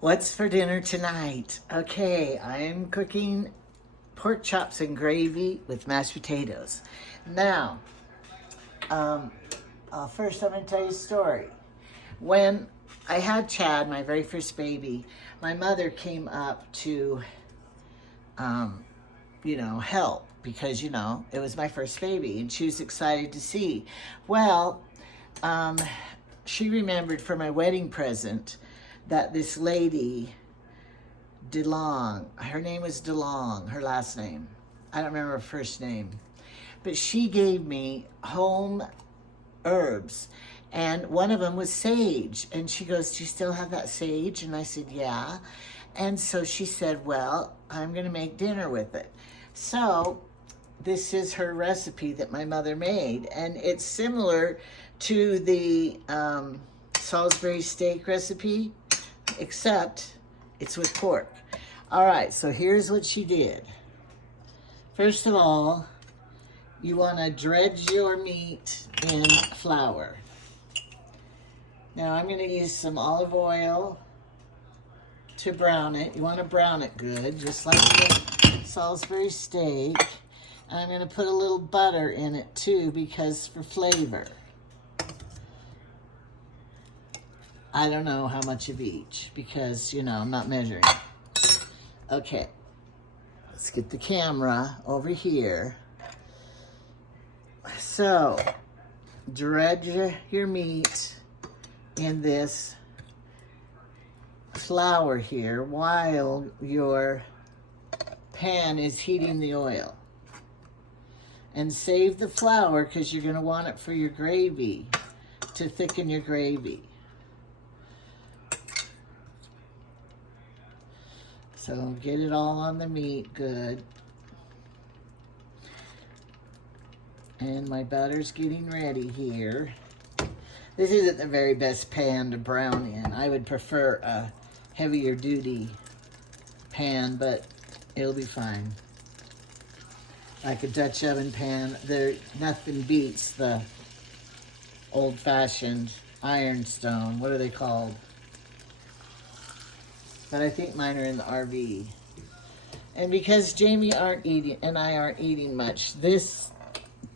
What's for dinner tonight? Okay, I am cooking pork chops and gravy with mashed potatoes. Now, first I'm going to tell you a story. When I had Chad, my very first baby, my mother came up to, help because, it was my first baby and she was excited to see. Well, she remembered for my wedding present that this lady, DeLong, her name was DeLong, her last name. I don't remember her first name. But she gave me home herbs. And one of them was sage. And she goes, "Do you still have that sage?" And I said, "Yeah." And so she said, "Well, I'm going to make dinner with it." So this is her recipe that my mother made. And it's similar to the Salisbury steak recipe, except it's with pork. All right, so here's what she did. First of all, you want to dredge your meat in flour. Now I'm going to use some olive oil to brown it. You want to brown it good, just like the Salisbury steak. And I'm going to put a little butter in it too, because for flavor. I don't know how much of each, because, I'm not measuring. Okay, let's get the camera over here. So, dredge your meat in this flour here while your pan is heating the oil. And save the flour because you're going to want it for your gravy, to thicken your gravy. So get it all on the meat good. And my butter's getting ready here. This isn't the very best pan to brown in. I would prefer a heavier duty pan, but it'll be fine. Like a Dutch oven pan, nothing beats the old-fashioned ironstone. What are they called? But I think mine are in the RV. And because Jamie and I aren't eating much, this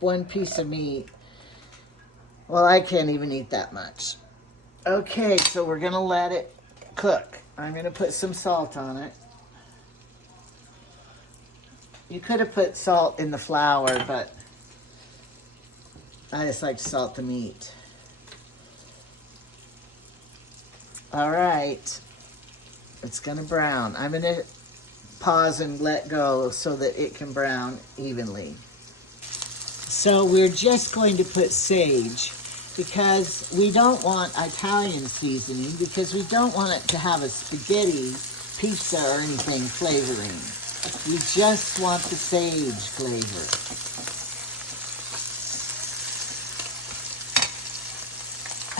one piece of meat, well, I can't even eat that much. Okay, so we're gonna let it cook. I'm gonna put some salt on it. You could have put salt in the flour, but I just like to salt the meat. All right. It's gonna brown. I'm gonna pause and let go so that it can brown evenly. So we're just going to put sage because we don't want Italian seasoning, because we don't want it to have a spaghetti, pizza, or anything flavoring. We just want the sage flavor.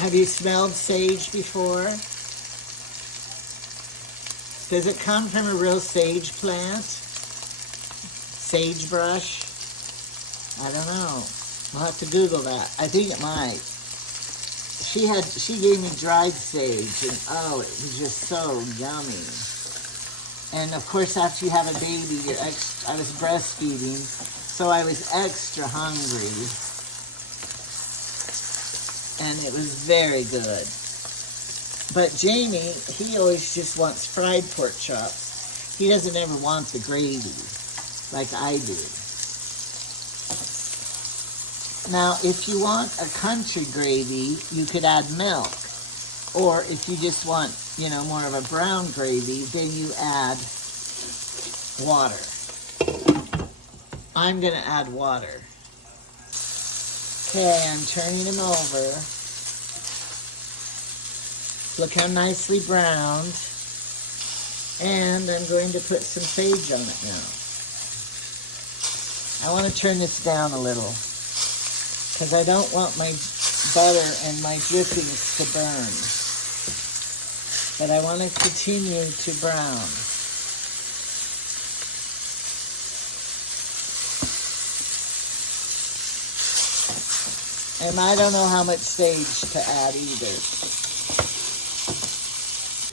Have you smelled sage before? Does it come from a real sage plant? Sagebrush? I don't know. I'll have to Google that. I think it might. She gave me dried sage, and oh, it was just so yummy. And of course, after you have a baby, I was breastfeeding, so I was extra hungry. And it was very good. But Jamie, he always just wants fried pork chops. He doesn't ever want the gravy like I do. Now, if you want a country gravy, you could add milk. Or if you just want, more of a brown gravy, then you add water. I'm going to add water. Okay, I'm turning them over. Look how nicely browned. And I'm going to put some sage on it now. I want to turn this down a little because I don't want my butter and my drippings to burn. But I want to continue to brown. And I don't know how much sage to add either.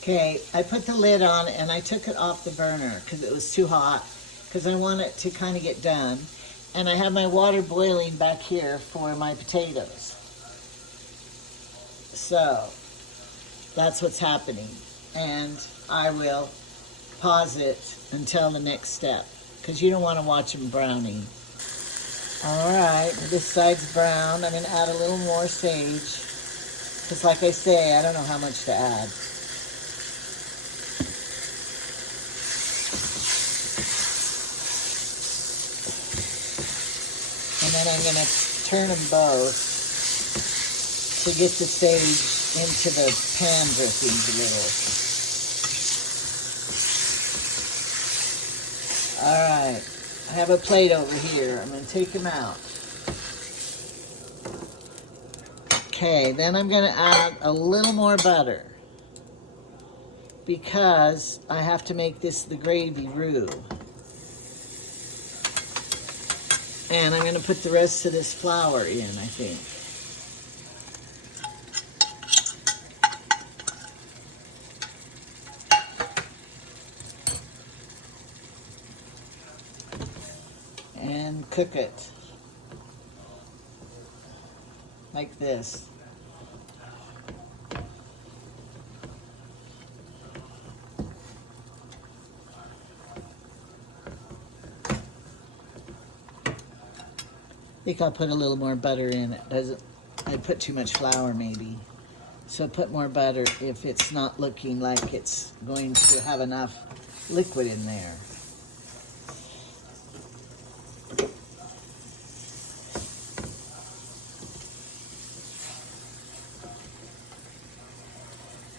Okay, I put the lid on and I took it off the burner because it was too hot, because I want it to kind of get done. And I have my water boiling back here for my potatoes. So that's what's happening. And I will pause it until the next step, because you don't want to watch them browning. All right, this side's brown. I'm going to add a little more sage, because like I say, I don't know how much to add. And then I'm going to turn them both to get the sage into the pan drippings a little. All right, I have a plate over here. I'm going to take them out. Okay, then I'm going to add a little more butter, because I have to make this the gravy roux. And I'm going to put the rest of this flour in, I think. And cook it like this. I think I'll put a little more butter in. I put too much flour maybe. So put more butter if it's not looking like it's going to have enough liquid in there.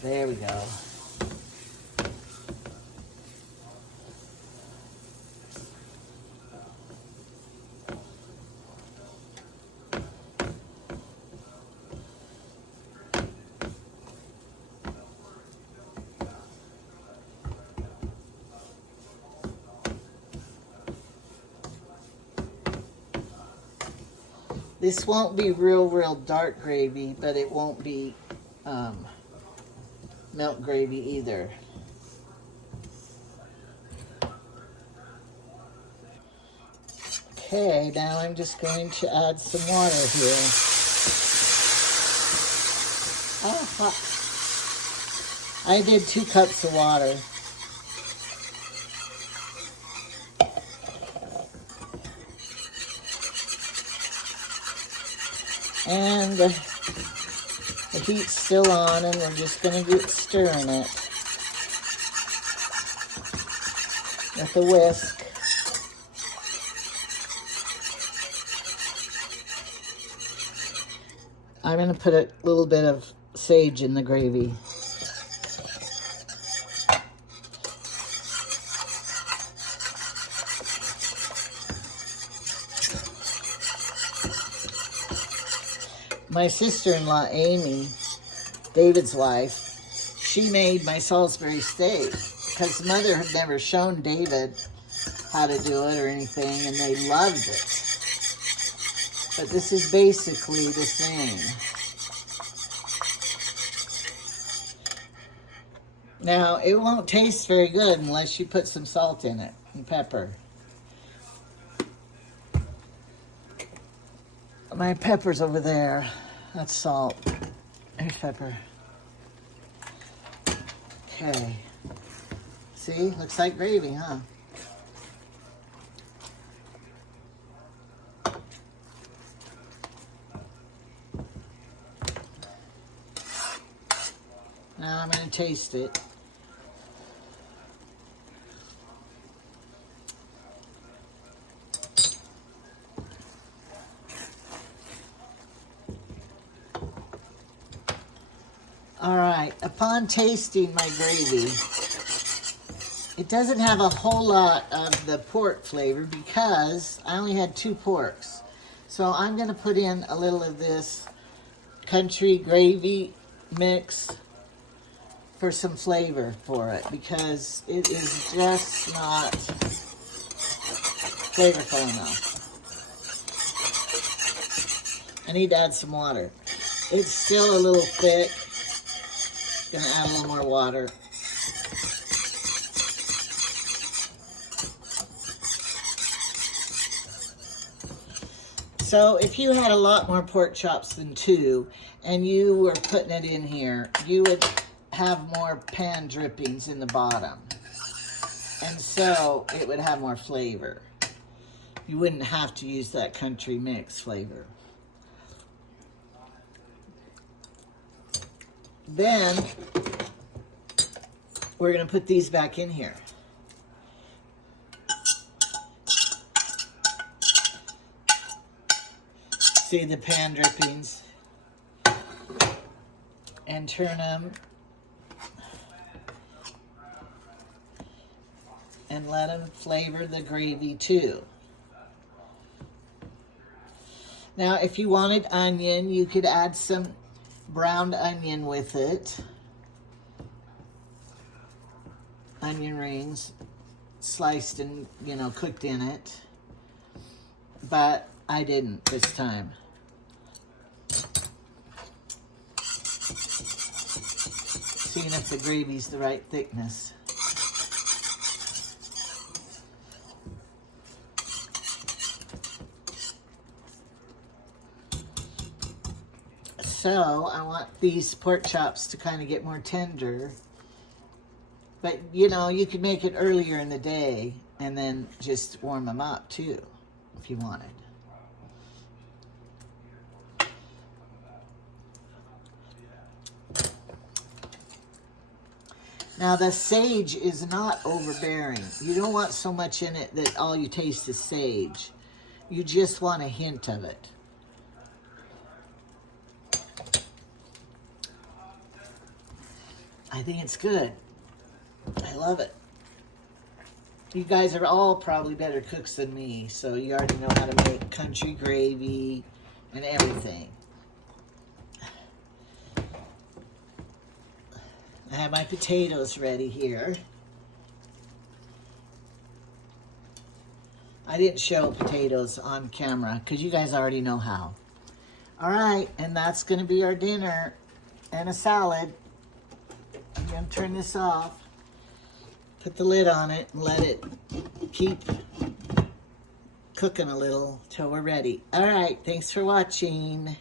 There we go. This won't be real dark gravy, but it won't be milk gravy either. Okay, now I'm just going to add some water here. I did 2 cups of water. And the heat's still on, and we're just going to get stirring it with a whisk. I'm going to put a little bit of sage in the gravy. My sister-in-law, Amy, David's wife, she made my Salisbury steak because Mother had never shown David how to do it or anything, and they loved it. But this is basically the same. Now, it won't taste very good unless you put some salt in it and pepper. My pepper's over there. That's salt. Here's pepper. Okay. See? Looks like gravy, huh? Now I'm going to taste it. All right, upon tasting my gravy, it doesn't have a whole lot of the pork flavor because I only had 2 porks. So I'm going to put in a little of this country gravy mix for some flavor for it, because it is just not flavorful enough. I need to add some water. It's still a little thick. Gonna add a little more water. So if you had a lot more pork chops than 2 and you were putting it in here, you would have more pan drippings in the bottom. And so it would have more flavor. You wouldn't have to use that country mix flavor. Then we're going to put these back in here. See the pan drippings? And turn them and let them flavor the gravy too. Now, if you wanted onion, you could add some browned onion with it. Onion rings, sliced and, cooked in it. But I didn't this time. Seeing if the gravy's the right thickness. So I want these pork chops to kind of get more tender. But, you could make it earlier in the day and then just warm them up too, if you wanted. Now the sage is not overbearing. You don't want so much in it that all you taste is sage. You just want a hint of it. I think it's good. I love it. You guys are all probably better cooks than me, so you already know how to make country gravy and everything. I have my potatoes ready here. I didn't show potatoes on camera because you guys already know how. All right, and that's going to be our dinner and a salad. I'm going to turn this off, put the lid on it, and let it keep cooking a little till we're ready. All right, thanks for watching.